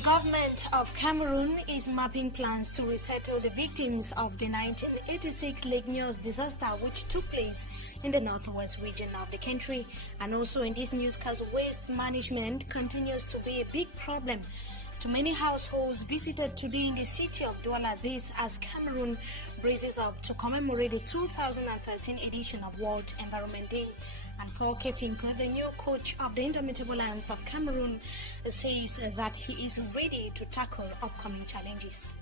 The government of Cameroon is mapping plans to resettle the victims of the 1986 Lake Nyos disaster, which took place in the northwest region of the country. And also in this newscast, waste management continues to be a big problem to many households visited today in the city of Douala. This as Cameroon braces up to commemorate the 2013 edition of World Environment Day. And Paul Kefinko, the new coach of the Indomitable Lions of Cameroon, says that he is ready to tackle upcoming challenges.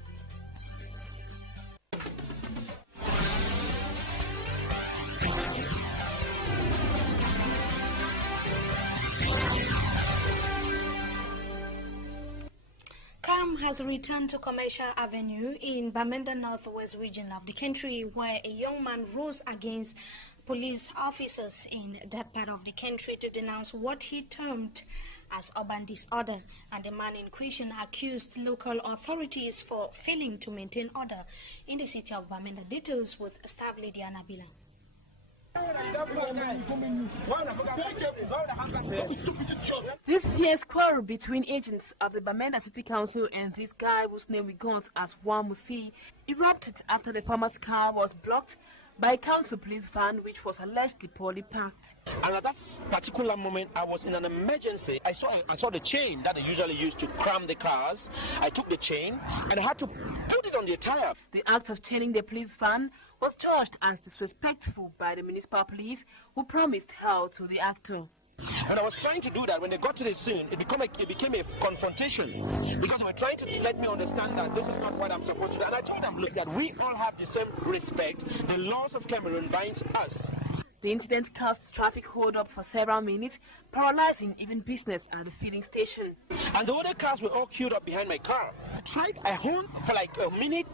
Calm has returned to Commercial Avenue in Bamenda Northwest region of the country, where a young man rose against police officers in that part of the country to denounce what he termed as urban disorder, and the man in question accused local authorities for failing to maintain order in the city of Bamenda. Details with staff lady Anabila. This fierce quarrel between agents of the Bamenda City Council and this guy whose name we got as one Musi erupted after the farmer's car was blocked by a council police van which was allegedly poorly parked. And at that particular moment, I was in an emergency. I saw the chain that they usually use to cram the cars. I took the chain and I had to put it on the tire. The act of chaining the police van was judged as disrespectful by the municipal police, who promised help to the actor. When I was trying to do that, when they got to the scene, it became a confrontation, because they were trying to let me understand that this is not what I'm supposed to do. And I told them, look, that we all have the same respect. The laws of Cameroon binds us. The incident caused traffic hold up for several minutes, paralyzing even business at the filling station. And the other cars were all queued up behind my car. I honed for like a minute.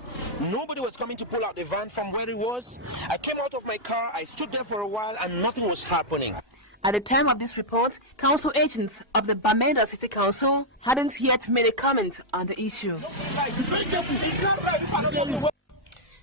Nobody was coming to pull out the van from where it was. I came out of my car, I stood there for a while, and nothing was happening. At the time of this report, council agents of the Bamenda City Council hadn't yet made a comment on the issue.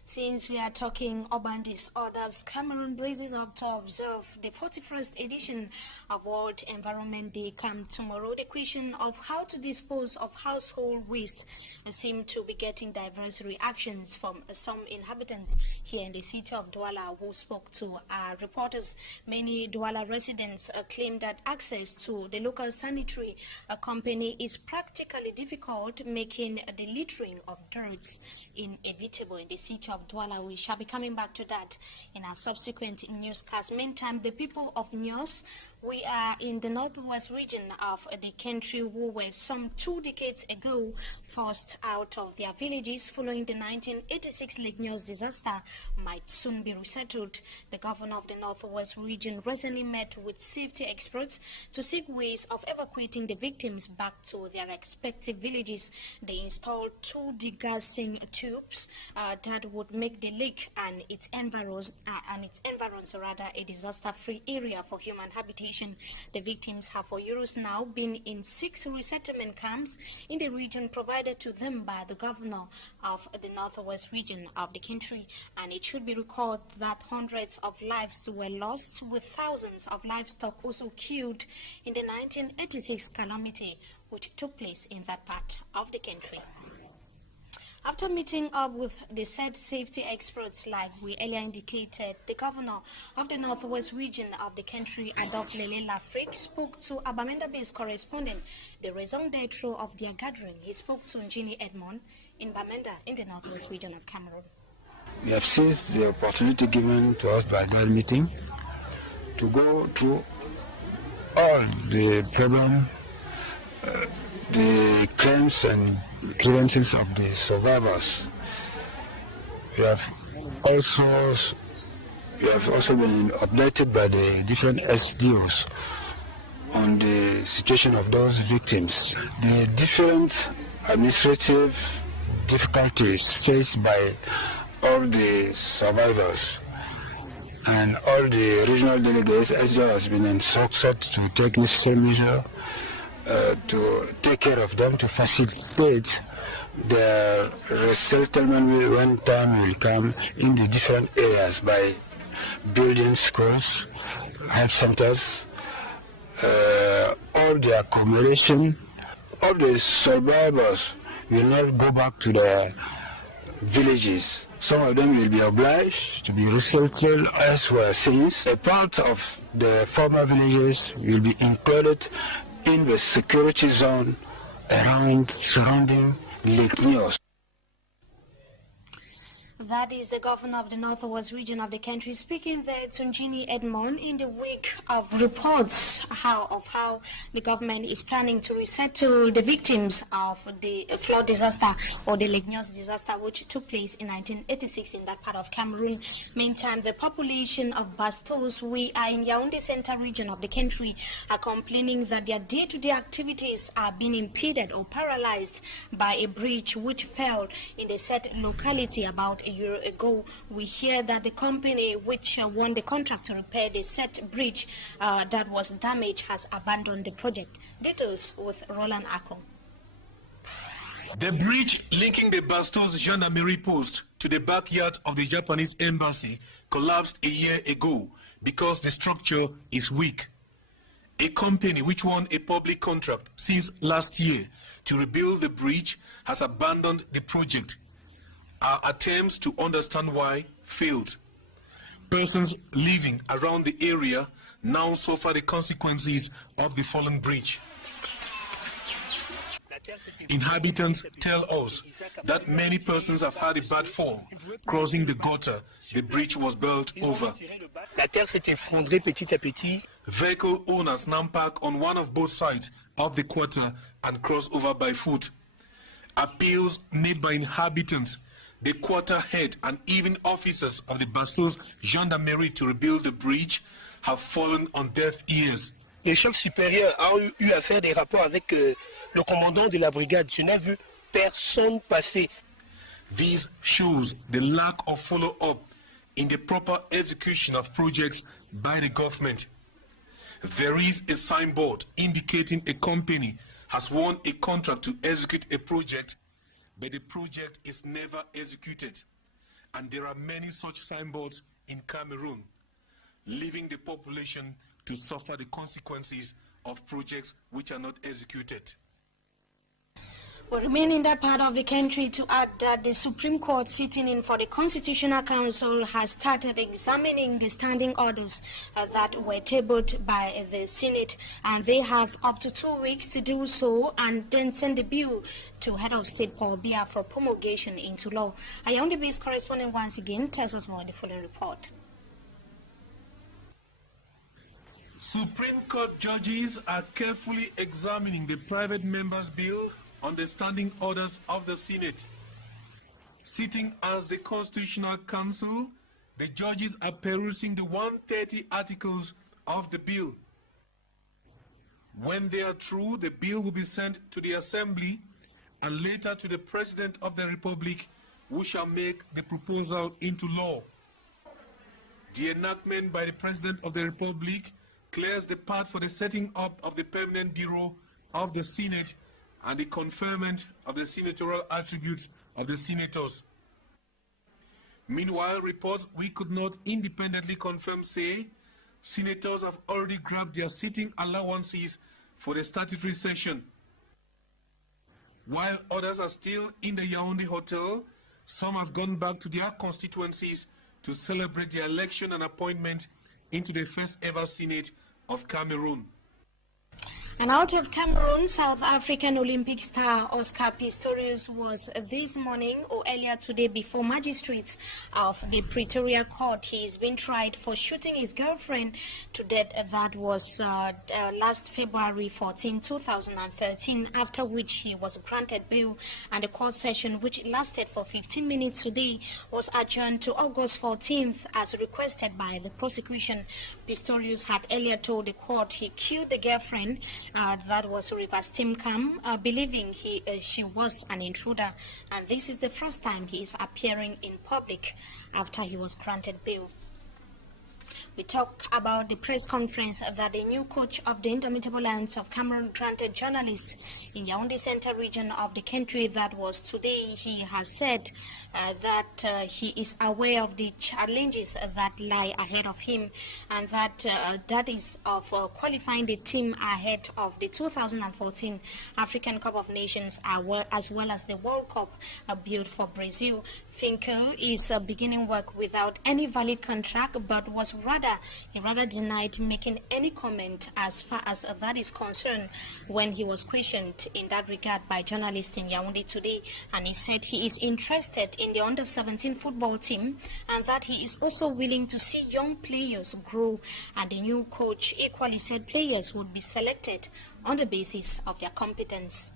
Since we are talking urban disorders, Cameroon braces up to observe the 41st edition of World Environment Day come tomorrow. The question of how to dispose of household waste seems to be getting diverse reactions from some inhabitants here in the city of Douala who spoke to our reporters. Many Douala residents claim that access to the local sanitary company is practically difficult, making the littering of dirt inevitable in the city of Douala. We shall be coming back to that in our subsequent newscast. Meantime, the people of Nyos, we are in the northwest region of the country, who were some 2 decades ago forced out of their villages following the 1986 Lake Nyos disaster, might soon be resettled. The governor of the northwest region recently met with safety experts to seek ways of evacuating the victims back to their respective villages. They installed 2 degassing tubes that would make the lake and its environs a disaster-free area for human habitation. The victims have for years now been in 6 resettlement camps in the region provided to them by the governor of the northwest region of the country. And it should be recalled that hundreds of lives were lost, with thousands of livestock also killed in the 1986 calamity which took place in that part of the country. After meeting up with the said safety experts, like we earlier indicated, the governor of the northwest region of the country, Adolphe Lele Lafrique, spoke to a Bamenda-based correspondent, the raison d'etre of their gathering. He spoke to Njini Edmond in Bamenda in the northwest region of Cameroon. We have seized the opportunity given to us by that meeting to go through all the problem, the claims and clearances of the survivors. We have also been updated by the different SDOs on the situation of those victims. The different administrative difficulties faced by all the survivors and all the regional delegates. SDO has been instructed to take necessary measures to take care of them, to facilitate the resettlement when time will come in the different areas by building schools, health centers, all the accommodation of the survivors will not go back to their villages. Some of them will be obliged to be resettled elsewhere, since a part of the former villages will be included in the security zone surrounding Lake Nyos. That is the governor of the Northwest region of the country speaking there, Tunjini Edmond, in the week of reports of how the government is planning to resettle the victims of the flood disaster or the Lake Nyos disaster, which took place in 1986 in that part of Cameroon. Meantime, the population of Bastos, we are in Yaoundé Central region of the country, are complaining that their day-to-day activities are being impeded or paralyzed by a bridge which fell in the said locality about a year ago. We hear that the company which won the contract to repair the set bridge that was damaged has abandoned the project. Details with Roland Ako. The bridge linking the Bastos Gendarmerie post to the backyard of the Japanese embassy collapsed a year ago because the structure is weak. A company which won a public contract since last year to rebuild the bridge has abandoned the project. Our attempts to understand why failed. Persons living around the area now suffer the consequences of the fallen bridge. Inhabitants tell us that many persons have had a bad fall crossing the gutter the bridge was built over. La terre s'est effondrée petit à petit. Vehicle owners now park on one of both sides of the quarter and cross over by foot. Appeals made by inhabitants, the quarter head and even officers of the Bastos Gendarmerie to rebuild the bridge have fallen on deaf ears. Les chefs supérieurs ont eu à faire des rapports avec le commandant de la brigade. Je n'ai vu personne passer. This shows the lack of follow-up in the proper execution of projects by the government. There is a signboard indicating a company has won a contract to execute a project, but the project is never executed. And there are many such signboards in Cameroon, leaving the population to suffer the consequences of projects which are not executed. We remain in that part of the country to add that the Supreme Court sitting in for the Constitutional Council has started examining the standing orders that were tabled by the Senate, and they have up to 2 weeks to do so and then send the bill to Head of State Paul Biya for promulgation into law. Yaoundé-based correspondent once again tells us more in the following report. Supreme Court judges are carefully examining the private members' bill on the standing orders of the Senate. Sitting as the Constitutional Council, the judges are perusing the 130 articles of the bill. When they are through, the bill will be sent to the Assembly and later to the President of the Republic, who shall make the proposal into law. The enactment by the President of the Republic clears the path for the setting up of the Permanent Bureau of the Senate and the conferment of the senatorial attributes of the senators. Meanwhile, reports we could not independently confirm say senators have already grabbed their sitting allowances for the statutory session. While others are still in the Yaoundé Hotel, some have gone back to their constituencies to celebrate their election and appointment into the first ever Senate of Cameroon. And out of Cameroon, South African Olympic star Oscar Pistorius was this morning or earlier today before magistrates of the Pretoria court. He's been tried for shooting his girlfriend to death. That was last February 14, 2013, after which he was granted bail, and the court session, which lasted for 15 minutes today, was adjourned to August 14th as requested by the prosecution. Pistorius had earlier told the court he killed the girlfriend, that was Rivers Timcam, believing she was an intruder, and this is the first time he is appearing in public after he was granted bail. We talk about the press conference that the new coach of the Indomitable Lions of Cameroon granted journalists in Yaoundé Central region of the country. That was today. He has said that he is aware of the challenges that lie ahead of him, and that that is of qualifying the team ahead of the 2014 African Cup of Nations, as well as the World Cup built for Brazil. Finkel is beginning work without any valid contract, but he rather denied making any comment as far as that is concerned when he was questioned in that regard by journalists in Yaoundé today. And he said he is interested in the under-17 football team, and that he is also willing to see young players grow. And the new coach equally said players would be selected on the basis of their competence.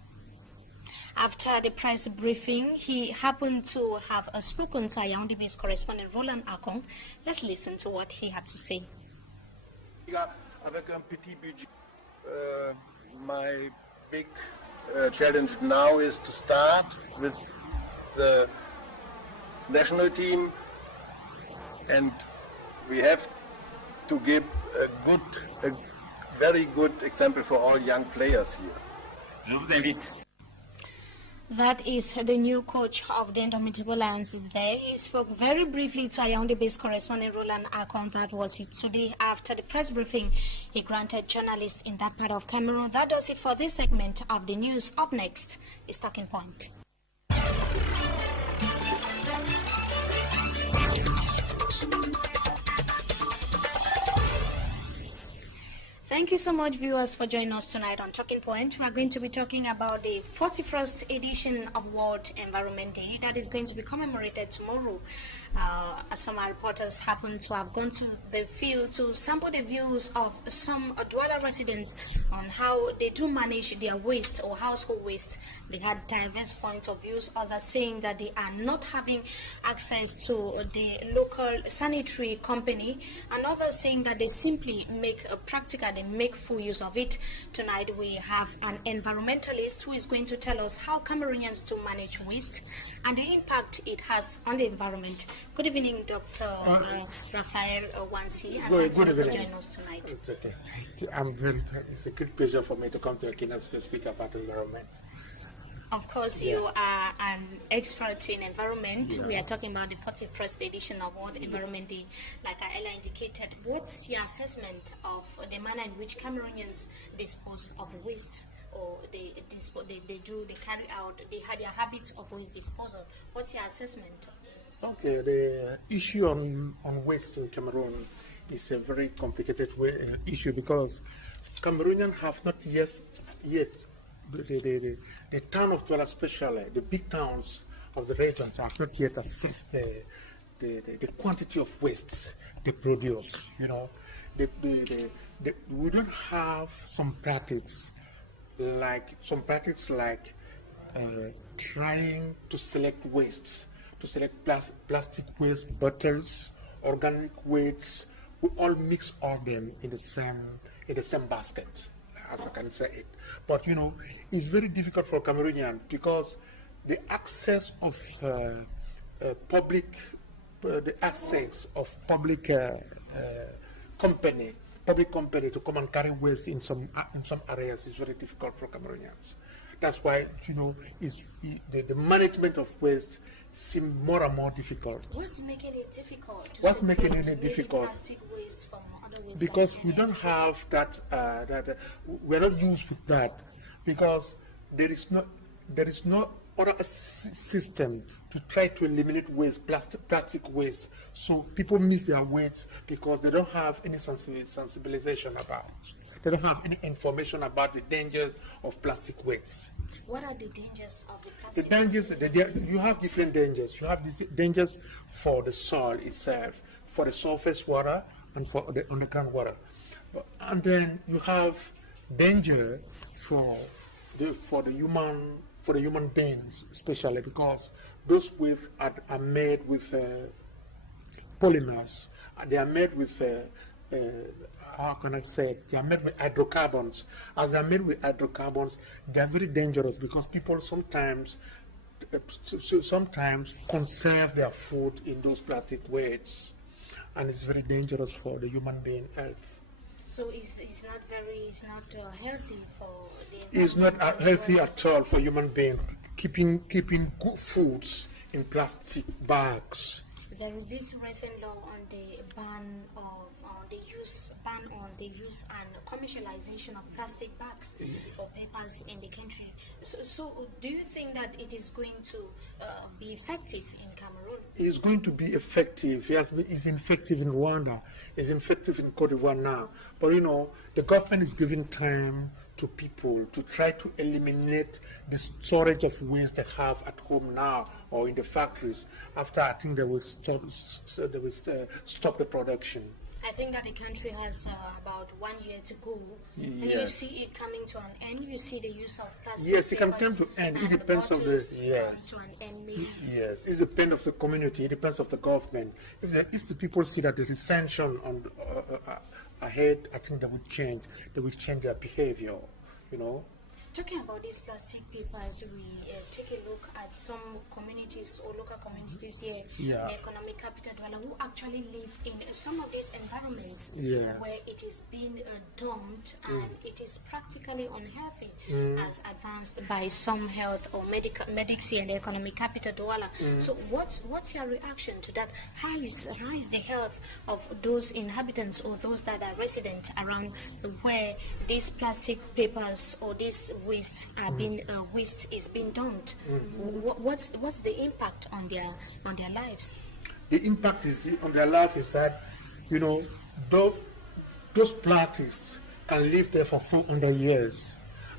After the press briefing, he happened to have spoken to Yaoundé-based correspondent Roland Akong. Let's listen to what he had to say. Avec un petit budget, my big challenge now is to start with the national team, and we have to give a very good example for all young players here. Je vous invite. That is the new coach of the Indomitable Lions there. He spoke very briefly to Yaoundé-based correspondent Roland Akon. That was it today after the press briefing he granted journalists in that part of Cameroon. That does it for this segment of the news. Up next is Talking Point. Thank you so much, viewers, for joining us tonight on Talking Point. We are going to be talking about the 41st edition of World Environment Day that is going to be commemorated tomorrow. Some reporters happen to have gone to the field to sample the views of some Douala residents on how they do manage their waste or household waste. They had diverse points of views, others saying that they are not having access to the local sanitary company, and others saying that they simply make a practical, they make full use of it. Tonight we have an environmentalist who is going to tell us how Cameroonians do manage waste and the impact it has on the environment. Good evening, Dr. Raphael Wansi, and thanks for joining us tonight. It's okay. It's a good pleasure for me to come to a keynote to speak about environment. Of course, you are an expert in environment. We are talking about the 41st edition of World Environment Day. Like I earlier indicated, what's your assessment of the manner in which Cameroonians dispose of waste, or they carry out their habits of waste disposal? What's your assessment? Okay, the issue on waste in Cameroon is a very complicated issue because Cameroonians have not yet the town of Douala especially, the big towns of the regions have not yet assessed the quantity of waste they produce. You know, we don't have some practice like trying to select waste, to select plastic waste, bottles, organic wastes. We all mix all them in the same basket, as I can say it. But you know, it's very difficult for Cameroonians because the access of public company to come and carry waste in some areas is very difficult for Cameroonians. That's why, you know, the management of waste seems more and more difficult. What's making it difficult? What's making it difficult? Plastic waste from other waste because we don't have that. We're not used with that because there is no other system to try to eliminate waste, plastic waste. So people miss their waste because they don't have any sensibilization about. They don't have any information about the dangers of plastic waste. What are the dangers of the plastic? The dangers, you have different dangers. You have these dangers for the soil itself, for the surface water, and for the underground water. And then you have danger for the human beings, especially because those waste are made with polymers. They are made with how can I say it? They are made with hydrocarbons. As they are made with hydrocarbons, they are very dangerous because people sometimes conserve their food in those plastic wastes. and it's very dangerous for the human being health. So it's not healthy for the It's not environment as healthy well at all for human being. Keeping good foods in plastic bags. There is this recent law on the ban on the use and commercialization of plastic bags or papers in the country. So do you think that it is going to be effective in Cameroon? It's going to be effective. Yes, it's effective in Rwanda. It's effective in Cote d'Ivoire now. But you know, the government is giving time to people to try to eliminate the storage of waste they have at home now or in the factories. After, I think they will stop the production. I think that the country has about 1 year to go, and you Yes. see it coming to an end. You see the use of plastic. Yes, it can papers come to end. It and depends on the bottles yes. come to an end maybe. Yes, it depends of the community. It depends of the government. If the people see that there is sanction on ahead, I think they will change. They will change their behavior. You know. Talking about these plastic papers, we take a look at some communities or local communities here Yeah. in the economic capital Douala who actually live in some of these environments Yes. where it is being dumped and it is practically unhealthy as advanced by some health or medics here in the economic capital Douala. So what's your reaction to that? How is the health of those inhabitants or those that are resident around where these plastic papers or this waste is being dumped? What's the impact on their lives? The impact on their life is that, you know, those plastics can live there for 400 years,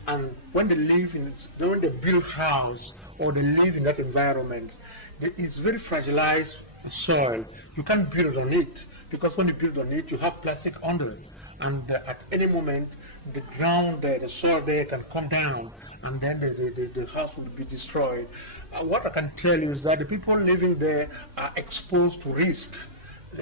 and when they build house or they live in that environment, it's very fragilized soil. You can't build on it because when you build on it, you have plastic under it, and at any moment, the ground there, the soil there can come down, and then the house will be destroyed. What I can tell you is that the people living there are exposed to risk,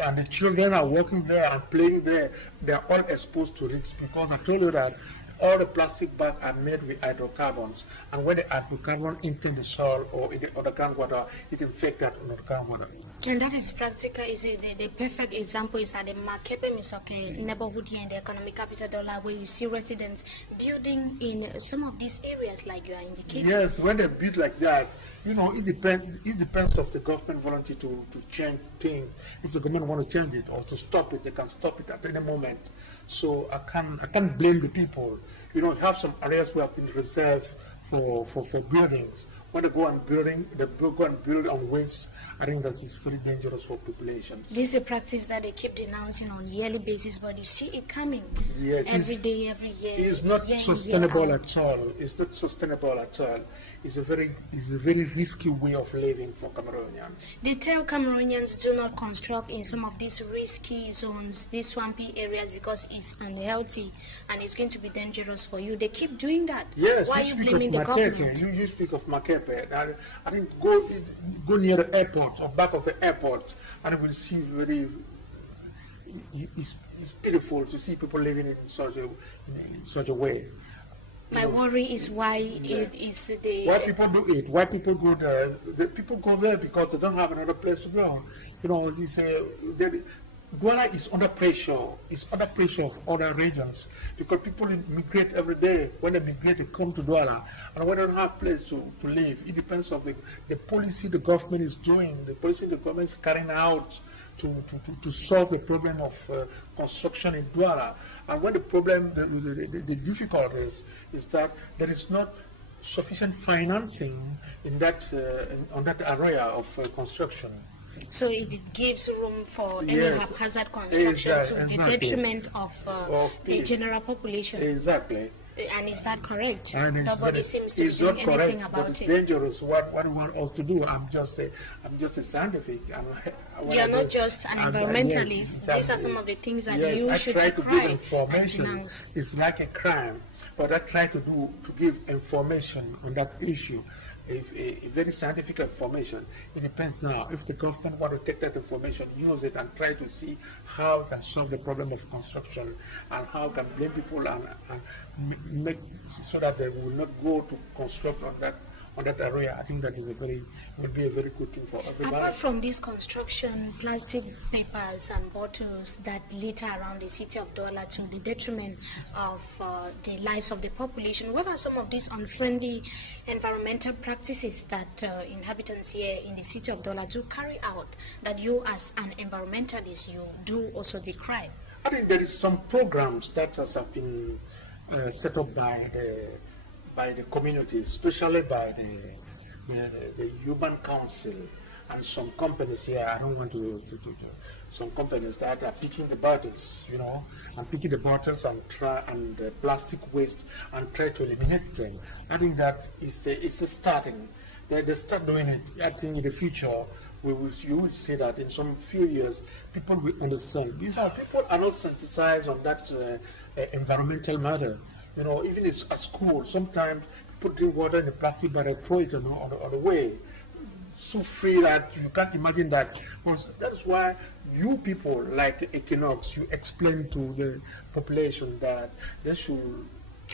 and the children are working there and playing there. They are all exposed to risk because I told you that all the plastic bags are made with hydrocarbons, and when the hydrocarbon enter the soil or in the underground water, it infects that underground water. And that is practical. Is the perfect example is at the Makepe Misoke neighborhood here in the economic capital Douala, where you see residents building in some of these areas like you are indicating. Yes, when they build like that, you know, it depends of the government volunteer to change things. If the government want to change it or to stop it, they can stop it at any moment. So I can't blame the people. You know, have some areas where have been reserved for buildings. When they go and build on waste, I think that is very dangerous for populations. This is a practice that they keep denouncing on a yearly basis, but you see it coming Yes, every day, every year. It's not year in, sustainable year out. at all. It's not sustainable at all. It's a very risky way of living for Cameroonians. They tell Cameroonians do not construct in some of these risky zones, these swampy areas, because it's unhealthy and it's going to be dangerous for you. They keep doing that. Yes, Why are you blaming the government? You speak of Makepe. I think go near the airport or back of the airport, and you will see it's pitiful to see people living in such a way. My worry is why it is Why people do it? Why people go there? The people go there because they don't have another place to go. You know, Douala is under pressure. It's under pressure of other regions because people migrate every day. When they migrate, they come to Douala, and when they don't have place to live, it depends on the policy the government is doing, the policy the government is carrying out to solve the problem of construction in Douala. And when the problem, the difficulties is that there is not sufficient financing in that on that area of construction. So it gives room for any Yes, haphazard construction to the exactly. detriment of the people. general population. Exactly. And is that correct? And Nobody seems to be it's doing not anything correct, but about it's it. dangerous. What do you want us to do? I'm just a scientific. You are not just an environmentalist. Yes, These are some of the things that yes, you I should try to cry give information. and denounce. It's like a crime, but I try to give information on that issue. If very scientific information, it depends now. If the government want to take that information, use it and try to see how it can solve the problem of construction and how it can blame people and make so that they will not go to construct on that area. I think that is will be a very good thing for everybody. Apart from this construction, plastic papers and bottles that litter around the city of Douala to the detriment of the lives of the population, what are some of these unfriendly environmental practices that inhabitants here in the city of Douala do carry out that you as an environmentalist, you do also decry? I think there is some programs that have been set up by the community, especially by the urban council and some companies here. I don't want to some companies that are picking the bottles, you know, and picking the bottles and plastic waste and try to eliminate them. I think that is a starting. They start doing it. I think in the future you will see that in some few years people will understand. People are not sensitized on that environmental matter. You know, even at school, sometimes people drink water in a plastic bottle, throw it on the way, so free that you can't imagine that. That's why you people like Equinox, you explain to the population that they should.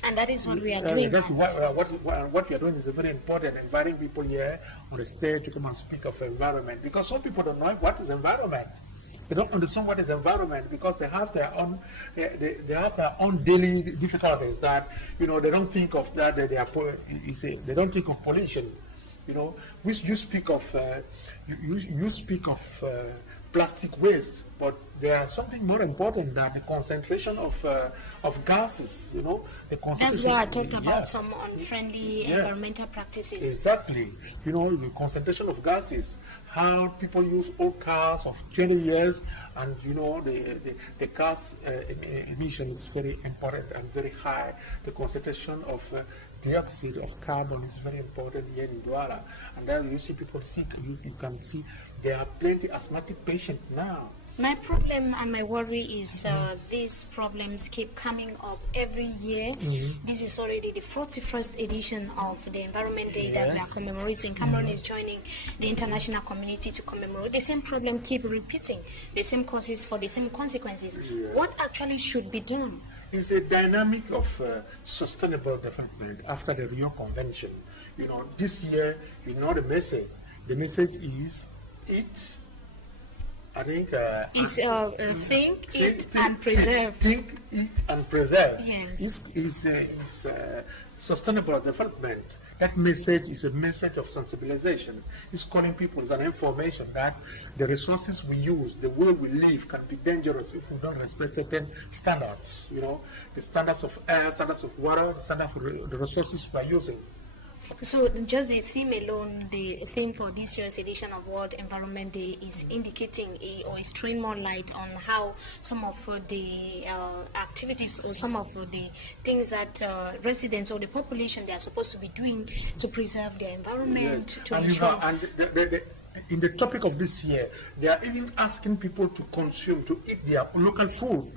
And that is what we are doing. That's what we are doing is very important. Inviting people here on the stage to come and speak of environment, because some people don't know what is environment. They don't understand what is environment because they have their own they have their own daily difficulties that, you know, they don't think of that. They don't think of pollution. You know, you speak of you speak of plastic waste, but there is something more important than the concentration of gases. You know, the concentration. That's why I talked about some unfriendly environmental practices. Exactly. You know, the concentration of gases. How people use old cars of 20 years, and you know the cars emission is very important and very high. The concentration of dioxide of carbon is very important here in Douala, and then you see people sick. You can see there are plenty asthmatic patients now. My problem and my worry is these problems keep coming up every year. This is already the 41st edition of the Environment Day that we are commemorating. Cameroon is joining the international community to commemorate. The same problem keep repeating, the same causes for the same consequences. What actually should be done? It's a dynamic of sustainable development after the Rio Convention. You know, this year, you know the message. The message is eat. I think it's think, eat, and preserve. Think, eat, and preserve. Yes. It's sustainable development. That message is a message of sensibilization. It's calling people as an information that the resources we use, the way we live, can be dangerous if we don't respect certain standards. You know, the standards of air, standards of water, the standards of the resources we are using. So just the theme alone, the theme for this year's edition of World Environment Day is indicating or is throwing more light on how some of the activities or some of the things that residents or the population they are supposed to be doing to preserve their environment, to ensure. In the topic of this year, they are even asking people to consume, to eat their local food,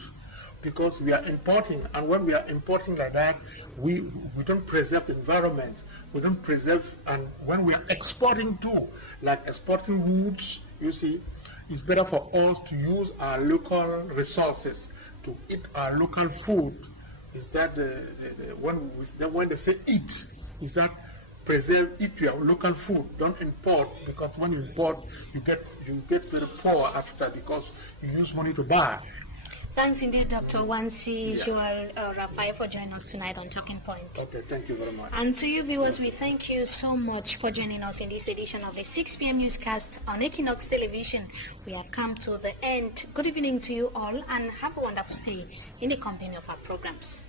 because we are importing, and when we are importing like that, we don't preserve the environment. We don't preserve, and when we are exporting too, like exporting woods, you see, it's better for us to use our local resources, to eat our local food. Is that when they say eat, is that eat your local food, don't import, because when you import, you get very poor after because you use money to buy. Thanks indeed, Dr. Wansi Joel Raphael, for joining us tonight on Talking Point. Okay, thank you very much. And to you viewers, we thank you so much for joining us in this edition of the 6 p.m. newscast on Equinox Television. We have come to the end. Good evening to you all, and have a wonderful stay in the company of our programs.